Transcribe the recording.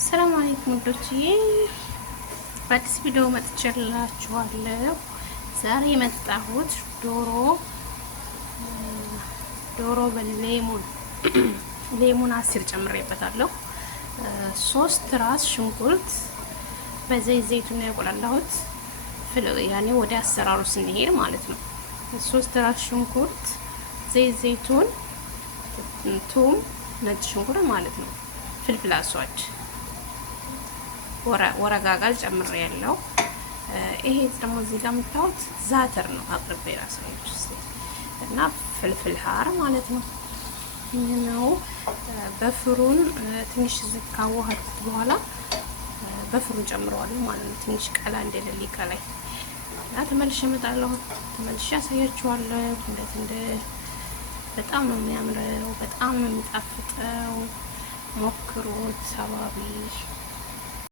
ሰላም አለይኩም ወዶችዬ፣ በአዲስ ቪዲዮ መጥቼላችኋለሁ። ዛሬ የመጣሁት ዶሮ በሌሙን አሲር ጨምሬበታለሁ። 3 ራስ ሽንኩርት በዘይቱን ነው ያቆላላሁት። ያኔ ወደ አሰራሩ ስንሄድ ማለት ነው። 3 ራስ ሽንኩርት፣ ዘይቱን፣ ቱም፣ ነጭ ሽንኩርት ማለት ነው። ፍልፍል አስዋድ ወረጋጋል ጨምሬ ያለው። ይሄ ደግሞ እዚህ ጋር የምታዩት ዛተር ነው። አቅርቤ ራሳችሁ እና ፍልፍል ሀር ማለት ነው። ይሄ ነው። በፍሩን ትንሽ ካዋሃድኩት በኋላ በፍሩን ጨምረዋለሁ ማለት ነው። ትንሽ ቀላ እንደሌለ ከላይ እና ተመልሼ እመጣለሁ። ተመልሼ አሳያችኋለሁ። እንደ በጣም ነው የሚያምረው፣ በጣም ነው የሚጣፍጠው። ሞክሩት። ሰባቢ